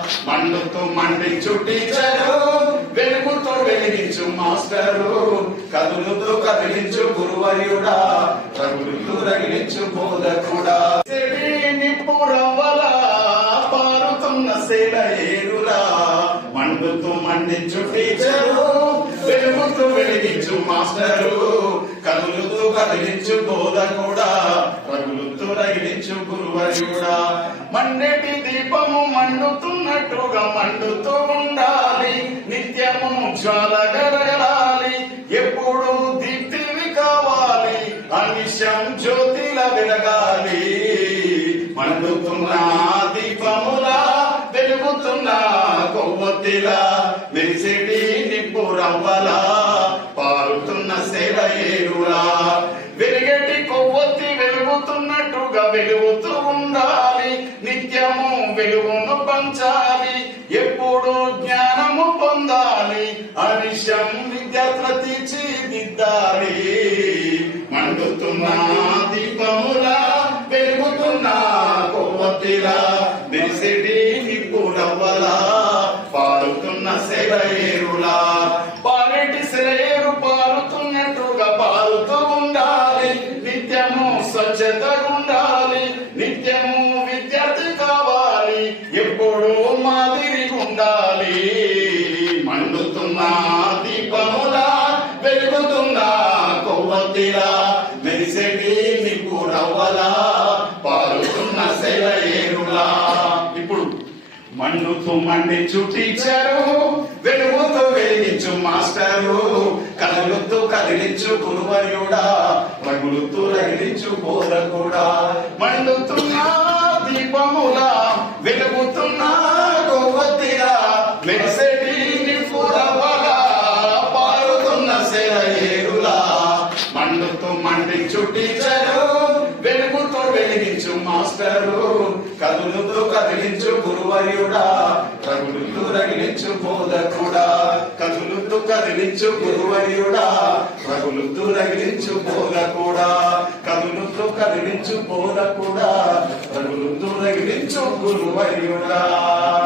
మండుతూ మండించు teacher వెలుగుతో వెలిగించు master కదులుతూ కదిలించు గురువర్యుడా రగులుతూ రగిలించు బోధకుడా. నిప్పు రవ్వలా పారుతున్న శీల ఏరులా. మండుతూ మండించు టీచరు వెలుగుతూ వెలిగించు మాస్టరు కదులుతూ కదిలించు బోధకుడా. గురువర్యుడా మండేటి దీపము మండుతున్నట్టుగా మండుతూ ఉండాలి. నిత్యము జ్వాల గరగలాలి ఎప్పుడు దీప్తివి కావాలి. అనిశం జ్యోతిల వెలగాలి. మండుతున్న దీపములా వెలుగుతున్న కొవ్వొత్తిలా మెరిసెటి నిప్పు రవ్వలా పారుతున్న సేవ ఏరులా. వెలుగుతున్నట్టుగా వెలుగుతూ ఉండాలి. నిత్యము వెలుగును పంచాలి. ఎప్పుడు జ్ఞానము పొందాలి. అనిశం విద్యార్థుల తీర్చిదిద్దాలి మండుతున్న దీపములా వెలుగుతున్న కొవ్వతిలా మెరిసెటి నిప్పు రవ్వలా పారుతున్న సేవ స్వచ్ఛత ఉండాలి నిత్యము విద్యార్థి కావాలి. ఎప్పుడు మాదిరి ఉండాలి మండుతున్నా దీపములా వెలుగుతున్నా కొవ్వతిలా మెరిసేటి నీకు రవ్వలా పారుతున్న సెల ఏరులా ఇప్పుడు మండుతూ మండి చుట్టించారు వెలుగుతూ వెలిగించు మాస్టర్. కదులుతూ కదిలించు గురువర్యుడా రగులుతూ రగిలించు బోధకుడా మండుతున్న దీపముల వెలుగుతున్న కొవ్వొత్తిలా? మెరిసెటి నిప్పురవ్వలా పారుతున్న సెల ఏరులా? మండుతూ మండించు టీచరు వెలుగుతో వెలిగించు మాస్టరు. కదులుతూ కదిలించు గురువర్యుడా? రగులుతూ రగిలించు బోధకుడు కదిలించు గురువర్యుడా రగులుతూ రగిలించు బోధకుడా కదులుతూ కదిలించు బోధకుడా రగులుతూ రగిలించు గురువర్యుడా Thank you.